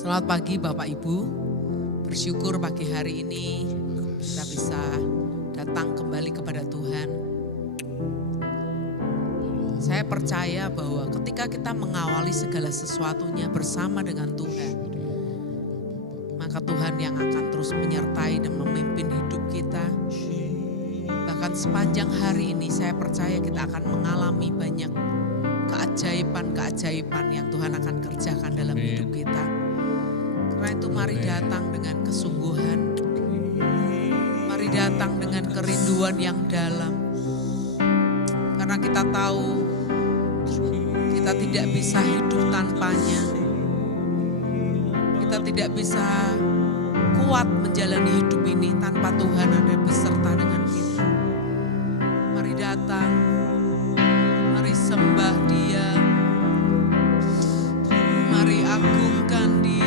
Selamat pagi Bapak Ibu, bersyukur pagi hari ini kita bisa datang kembali kepada Tuhan. Saya percaya bahwa ketika kita mengawali segala sesuatunya bersama dengan Tuhan, maka Tuhan yang akan terus menyertai dan memimpin hidup kita. Bahkan sepanjang hari ini saya percaya kita akan mengalami banyak keajaiban-keajaiban yang Tuhan akan kerjakan dalam hidup kita. Karena itu mari datang dengan kesungguhan, mari datang dengan kerinduan yang dalam. Karena kita tahu kita tidak bisa hidup tanpanya. Kita tidak bisa kuat menjalani hidup ini tanpa Tuhan ada beserta dengan kita. Mari datang, mari sembah Dia, mari agungkan Dia.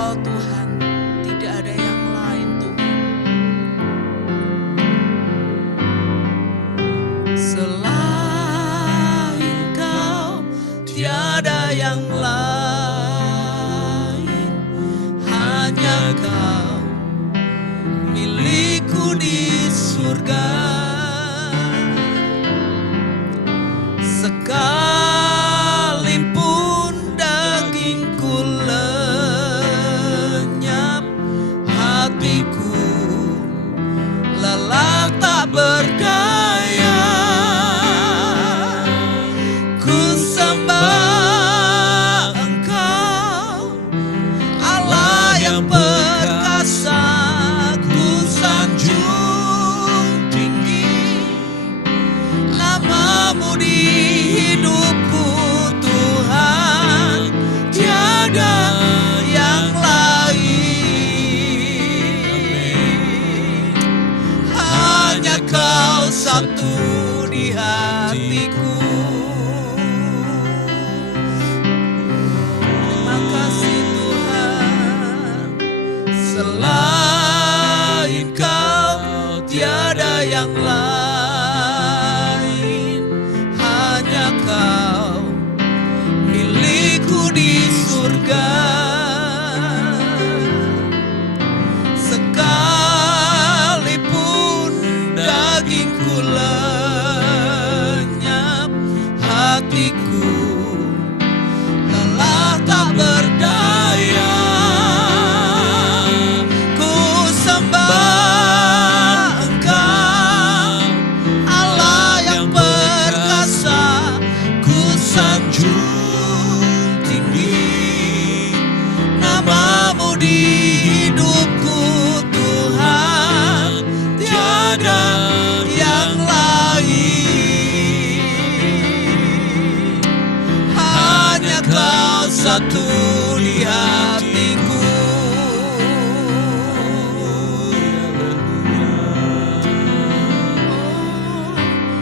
Engkau Tuhan, tidak ada yang lain Tuhan. Selain Kau tiada yang lain, hanya Kau milikku di surga. Sekalipun dagingku lenyap, hatiku lelah tak berdaya. Ku sembah Engkau, Allah yang perkasa. Ku sanjung tinggi namamu di hidupku Tuhan, tiada yang lain. Hanya Kau satu di hatiku. Terima kasih Tuhan. Selain Kau tiada yang lain, hanya Kau milikku di surga. Sekalipun dagingku lenyap, hatiku lelah tak berdaya. Ku sembah Engkau, Allah yang perkasa. Ku sanjung tinggi namamu di hidupku Tuhan, tiada yang lain. Hanya Kau satu di hatiku.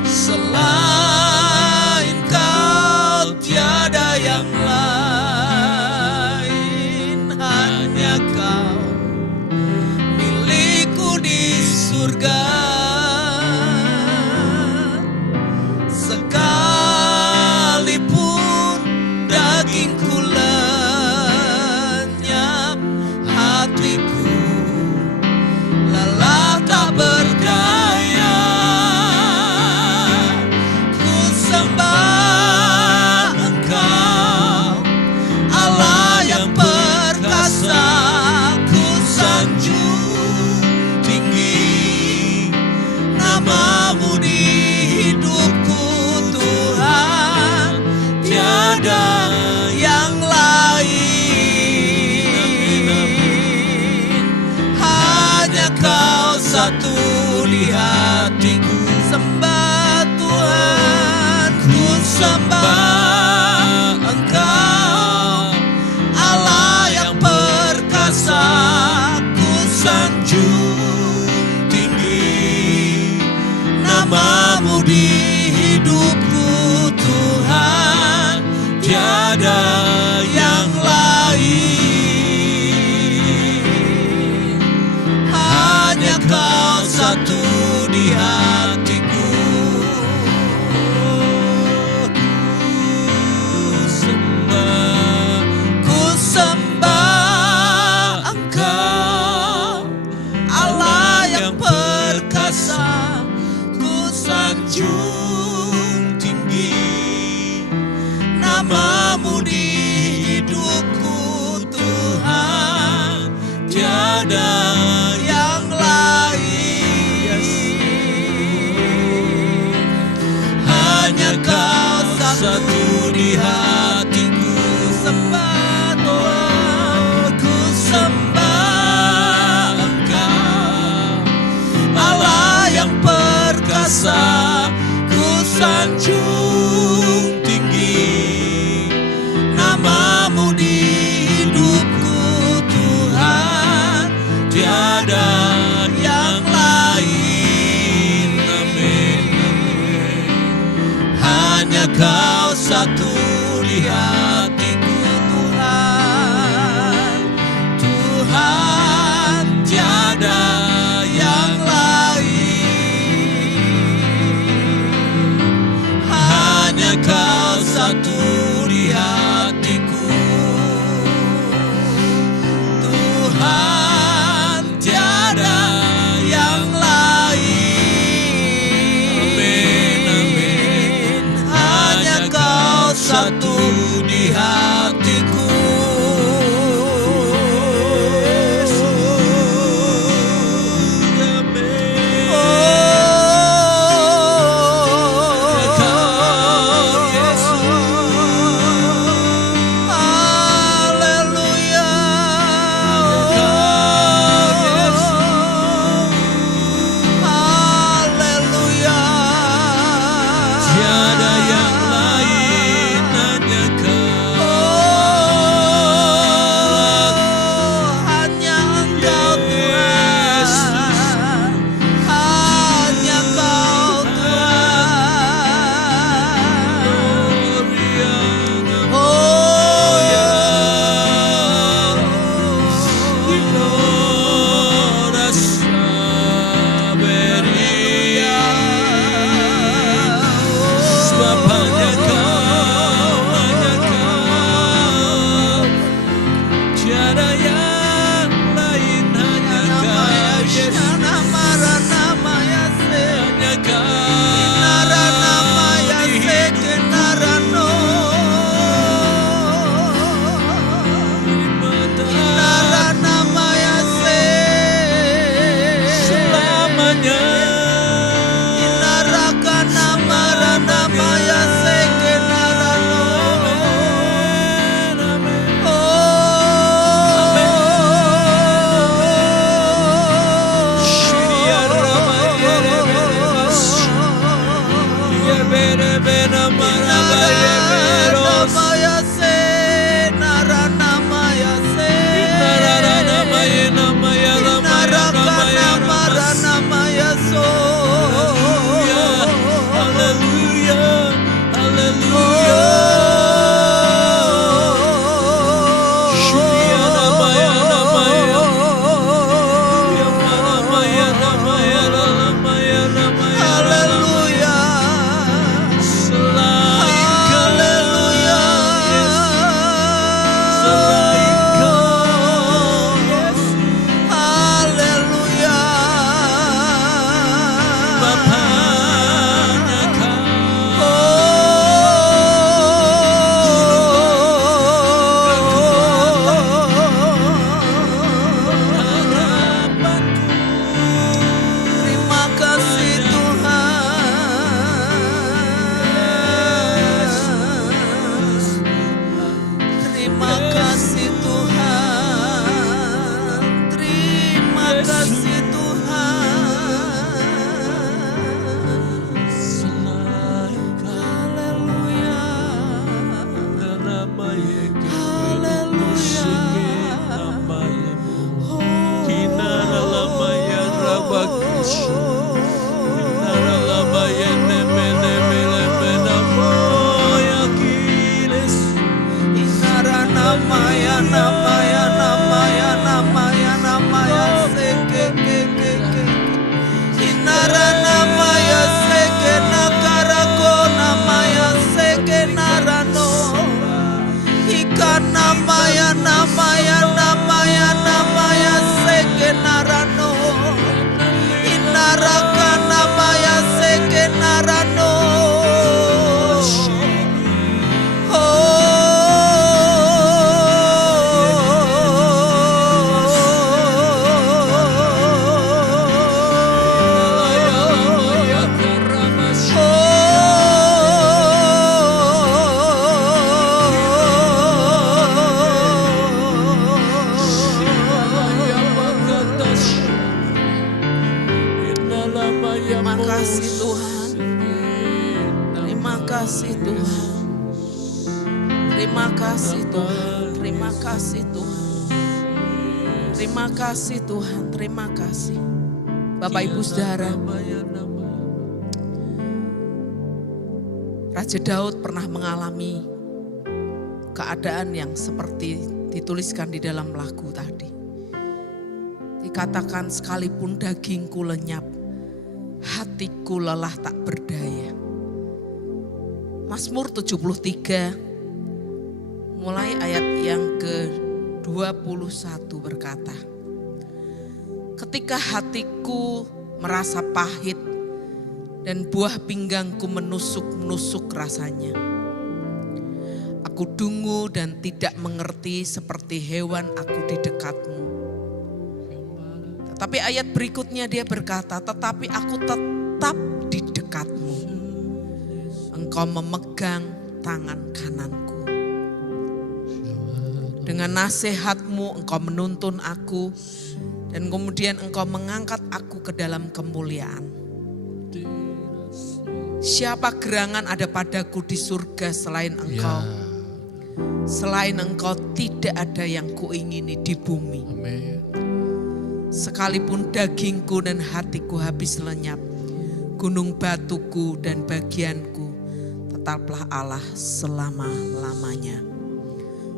Selain Kau tiada yang lain, hanya Kau milikku di surga. Sekalipun dagingku lenyap, hatiku lelah tak berdaya. Ku sembah Engkau, Allah yang perkasa. Ku sanjung tinggi namamu di hidupku Tuhan, tiada yang lain. Hanya Kau satu di hatiku. Sembah Tuhan, ku sembah Engkau, Allah yang perkasa. Ku sanjung tinggi namamu di hidupku Tuhan, tiada yang lain. Hanya Kau satu di hatiku. Ku sembah Engkau, Allah yang perkasa. Ku sanjung tinggi namamu di hidupku Tuhan, tiada yang lain. Hanya Kau satu di hatiku. Sembah Tuhan, ku sembah Engkau, Allah yang perkasa. Ku sanjung tinggi namamu di hidupku Tuhan, ada yang lain, hanya Kau Yesus. Hanya kasih Tuhan, terima kasih. Bapak Ibu Saudara, Raja Daud pernah mengalami keadaan yang seperti dituliskan di dalam lagu tadi. Dikatakan sekalipun dagingku lenyap, hatiku lelah tak berdaya. Mazmur 73 mulai ayat yang ke-21 berkata, ketika hatiku merasa pahit dan buah pinggangku menusuk-nusuk rasanya. Aku dungu dan tidak mengerti seperti hewan aku di dekatmu. Tetapi ayat berikutnya dia berkata, tetapi aku tetap di dekatmu. Engkau memegang tangan kananku. Dengan nasihatmu engkau menuntun aku. Dan kemudian engkau mengangkat aku ke dalam kemuliaan. Siapa gerangan ada padaku di surga selain engkau? Selain engkau tidak ada yang kuingini di bumi. Sekalipun dagingku dan hatiku habis lenyap, gunung batuku dan bagianku, tetaplah Allah selama-lamanya.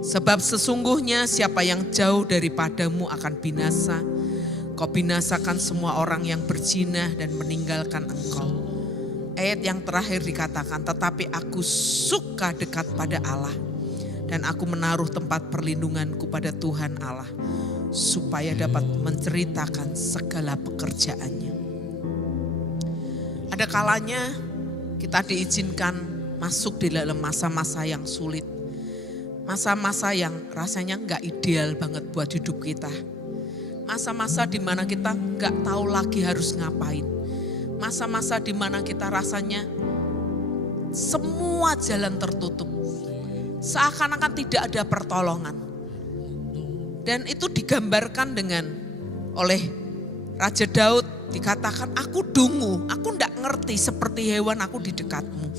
Sebab sesungguhnya siapa yang jauh daripadamu akan binasa. Kau binasakan semua orang yang berzina dan meninggalkan engkau. Ayat yang terakhir dikatakan, tetapi aku suka dekat pada Allah Dan aku menaruh tempat perlindunganku pada Tuhan Allah, supaya dapat menceritakan segala pekerjaannya. Ada kalanya kita diizinkan masuk di dalam masa-masa yang sulit. Masa-masa yang rasanya gak ideal banget buat hidup kita. Masa-masa di mana kita gak tahu lagi harus ngapain. Masa-masa di mana kita rasanya semua jalan tertutup. Seakan-akan tidak ada pertolongan. Dan itu digambarkan oleh Raja Daud, dikatakan aku dungu, aku tidak ngerti seperti hewan aku di dekatmu.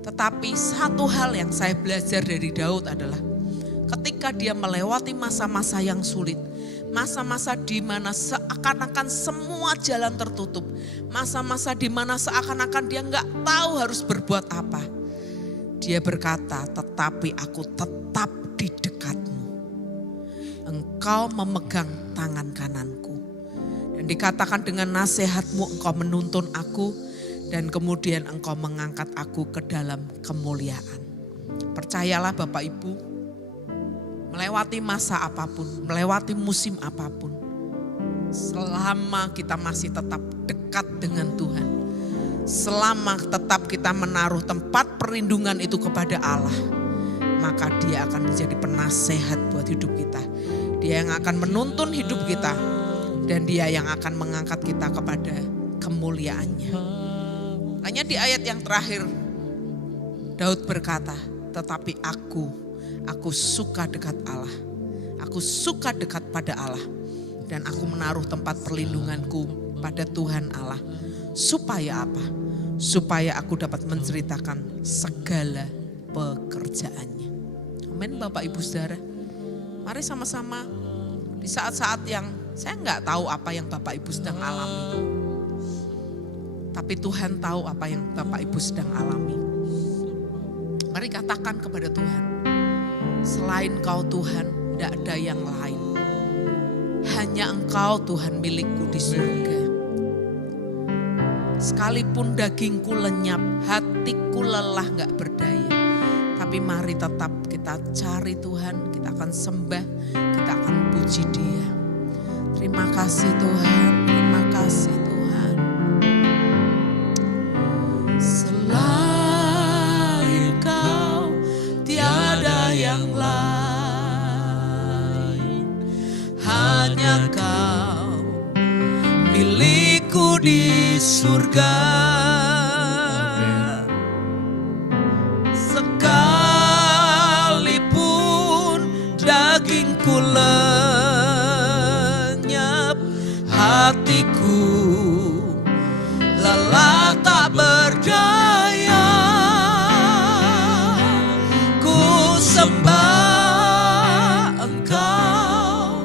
Tetapi satu hal yang saya belajar dari Daud adalah ketika dia melewati masa-masa yang sulit, masa-masa di mana seakan-akan semua jalan tertutup, masa-masa di mana seakan-akan dia nggak tahu harus berbuat apa. Dia berkata, tetapi aku tetap di dekatmu. Engkau memegang tangan kananku. Dan dikatakan dengan nasihatmu engkau menuntun aku. Dan kemudian engkau mengangkat aku ke dalam kemuliaan. Percayalah Bapak Ibu, melewati masa apapun, melewati musim apapun. Selama kita masih tetap dekat dengan Tuhan. Selama tetap kita menaruh tempat perlindungan itu kepada Allah, maka dia akan menjadi penasehat buat hidup kita. Dia yang akan menuntun hidup kita, dan dia yang akan mengangkat kita kepada kemuliaannya. Hanya di ayat yang terakhir, Daud berkata, tetapi aku suka dekat Allah. Aku suka dekat pada Allah. Dan aku menaruh tempat perlindunganku pada Tuhan Allah. Supaya apa? Supaya aku dapat menceritakan segala pekerjaannya. Amin Bapak Ibu Saudara. Mari sama-sama di saat-saat yang saya nggak tahu apa yang Bapak Ibu sedang alami. Tapi Tuhan tahu apa yang Bapak Ibu sedang alami. Mari katakan kepada Tuhan, selain Kau Tuhan, tidak ada yang lain. Hanya Engkau Tuhan milikku di surga. Sekalipun dagingku lenyap, hatiku lelah gak berdaya. Tapi mari tetap kita cari Tuhan, kita akan sembah, kita akan puji Dia. Terima kasih Tuhan, terima kasih Tuhan. Selain Kau tiada yang lain, hanya Kau milikku di surga. Sekalipun dagingku lenyap, hatiku lelah tak berdaya. Ku sembah Engkau,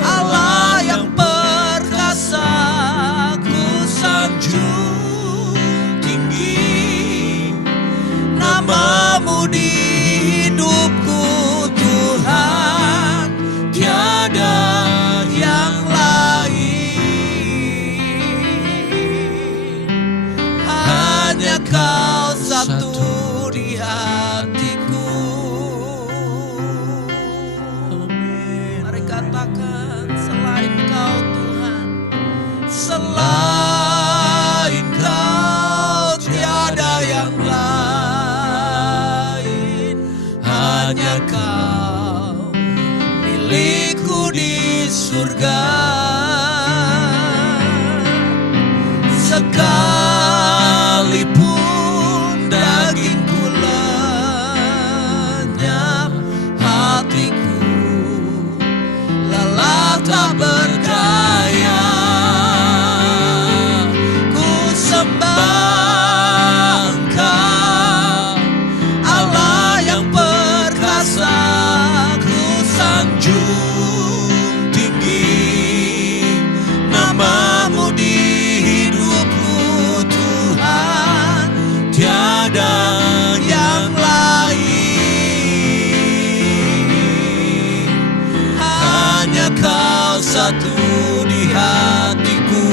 Allah yang perkasa. Ku sanjung tinggi namamu di hidupku Tuhan, tiada yang lain. Hanya Kau satu di hatiku. Mari katakan, selain Kau Tuhan, selain Kau tiada yang lain. Hanya Kau milikku di surga. Sekalipun dagingku lenyap, hatiku lelah tak berdaya. Ku sembah Engkau, Allah yang perkasa. Ku sanjung tinggi namamu di hidupku Tuhan, tiada yang lain. Hanya Kau satu di hatiku.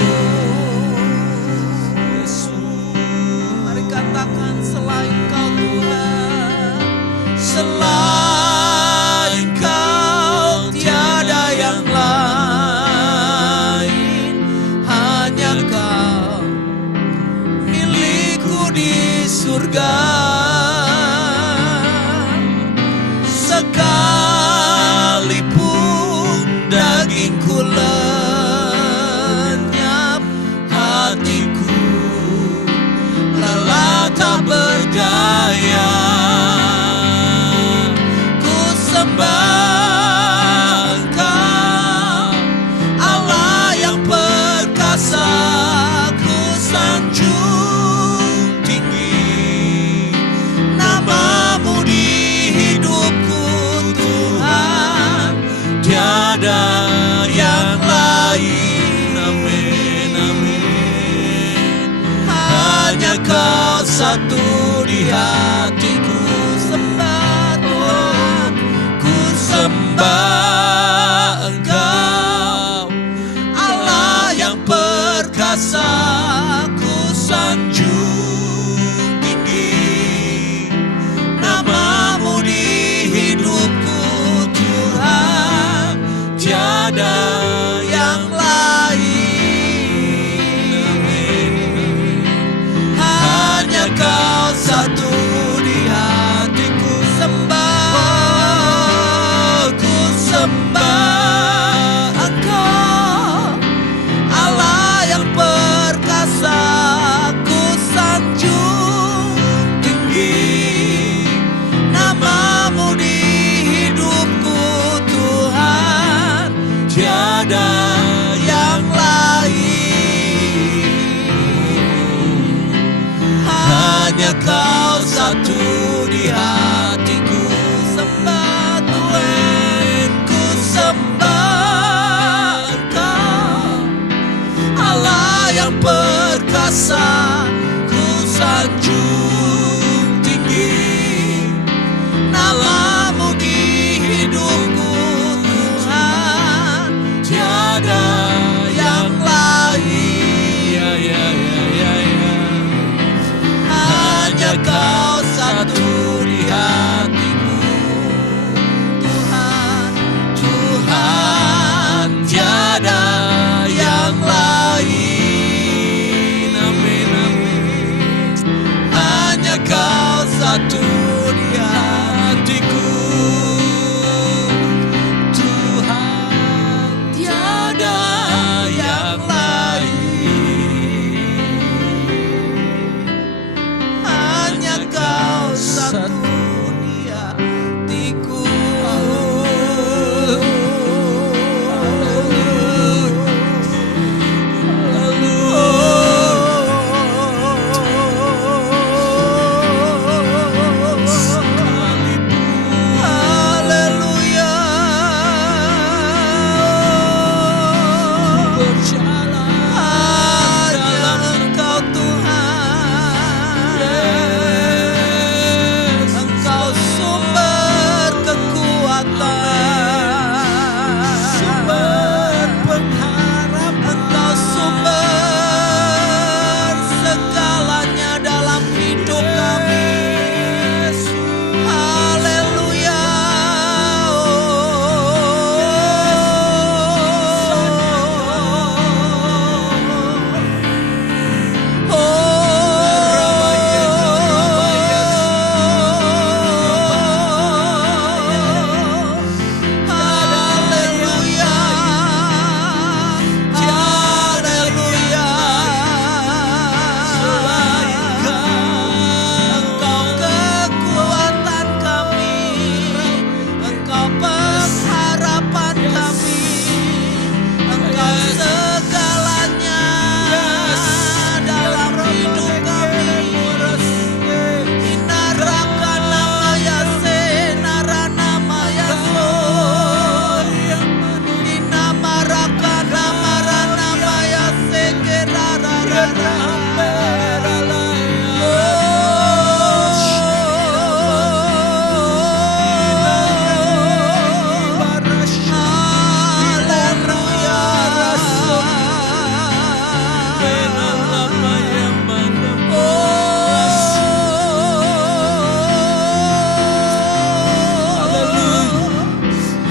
Yesus, mari katakan, selain Kau Tuhan, dagingku lenyap, hatiku lelah tak berdaya. Ku sembah Engkau, Allah yang perkasa. Ku sanjung tinggi namamu di hidupku Tuhan, tiada yang lain. Amin, amin. Hanya Kau satu di hatiku. Sembah Tuhan, ku sembah Engkau, Allah yang perkasa. Ku sanjung tinggi namamu di hidupku Tuhan, tiada yang lain. Hanya Kau satu di hatiku. Sembah, ku sembah Engkau, Allah yang perkasa. Ku sanjung tinggi namamu di hidupku Tuhan, tiada yang lain. Hanya Kau satu di hatiku. Sembah Tuhan, ku sembah Engkau, Allah yang perkasa. Ku sanjung tinggi namamu di hidupku Tuhan, tiada yang lain. Ya, ya, ya, ya, ya. Hanya Kau satu di hatiku Tuhan, Tuhan, tiada yang lain. Amin, amin. Hanya Kau satu di hatiku Tuhan, tiada yang lain. Hanya Kau satu di hatiku. Haleluya. Berjalan dalam Engkau Tuhan. Engkau sumber kekuatan, sumber pengharapan. Engkau sumber segalanya dalam hidup kami. Haleluya. Haleluya. Haleluya. Engkau kekuatan kami, Engkau pengharapan kami, Engkau segalanya dalam hidup kami. Inaraka nama Yase, narana maya so. Inamaraka nama rana maya se kerararara.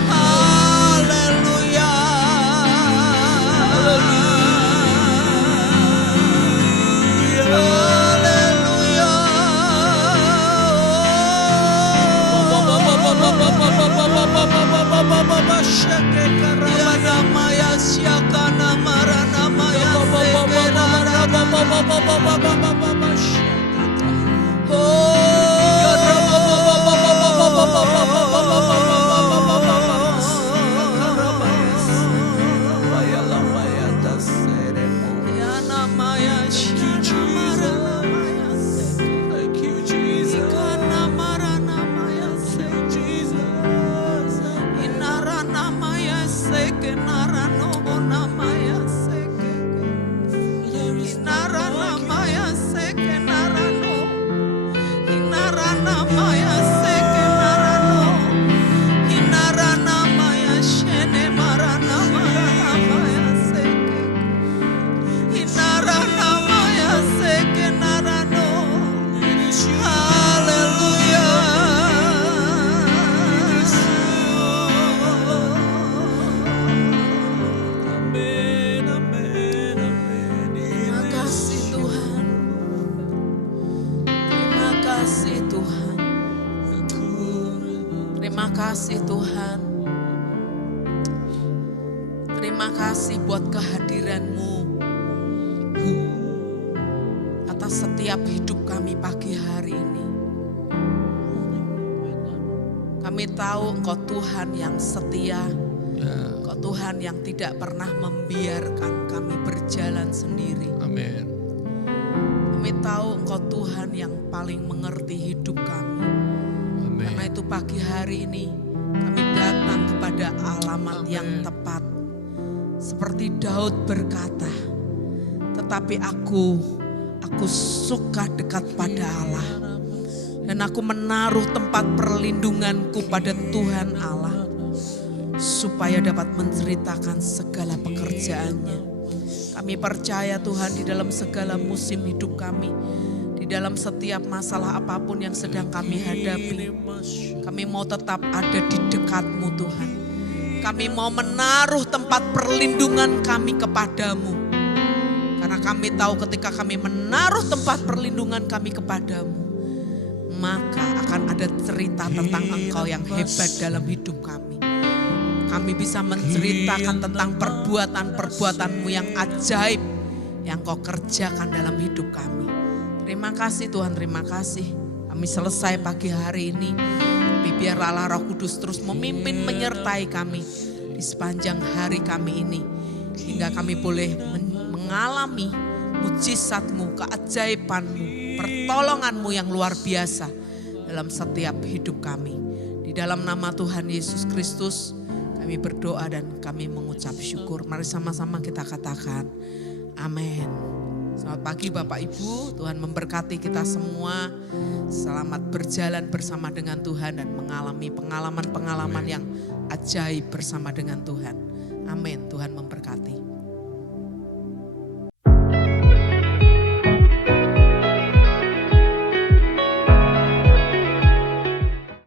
Haleluya. Terima kasih Tuhan. Terima kasih buat kehadiran-Mu atas setiap hidup kami pagi hari ini. Kami tahu Engkau Tuhan yang setia, Engkau Tuhan yang tidak pernah membiarkan kami berjalan sendiri. Amin. Kami tahu Engkau Tuhan yang paling mengerti hidup kami. Karena itu pagi hari ini kami datang kepada alamat yang tepat. Seperti Daud berkata, tetapi aku suka dekat pada Allah. Dan aku menaruh tempat perlindunganku pada Tuhan Allah. Supaya dapat menceritakan segala pekerjaannya. Kami percaya Tuhan di dalam segala musim hidup kami. Di dalam setiap masalah apapun yang sedang kami hadapi, kami mau tetap ada di dekat-Mu Tuhan. Kami mau menaruh tempat perlindungan kami kepadamu. Karena kami tahu ketika kami menaruh tempat perlindungan kami kepadamu, maka akan ada cerita tentang Engkau yang hebat dalam hidup kami. Kami bisa menceritakan tentang perbuatan-perbuatan-Mu yang ajaib yang Kau kerjakan dalam hidup kami. Terima kasih Tuhan, terima kasih. Kami selesai pagi hari ini. Tapi biar Allah Roh Kudus terus memimpin menyertai kami di sepanjang hari kami ini. Hingga kami boleh mengalami mujizat-Mu, keajaiban-Mu, pertolongan-Mu yang luar biasa dalam setiap hidup kami. Di dalam nama Tuhan Yesus Kristus kami berdoa dan kami mengucap syukur. Mari sama-sama kita katakan amin. Selamat pagi Bapak Ibu, Tuhan memberkati kita semua. Selamat berjalan bersama dengan Tuhan dan mengalami pengalaman-pengalaman yang ajaib bersama dengan Tuhan. Amin, Tuhan memberkati.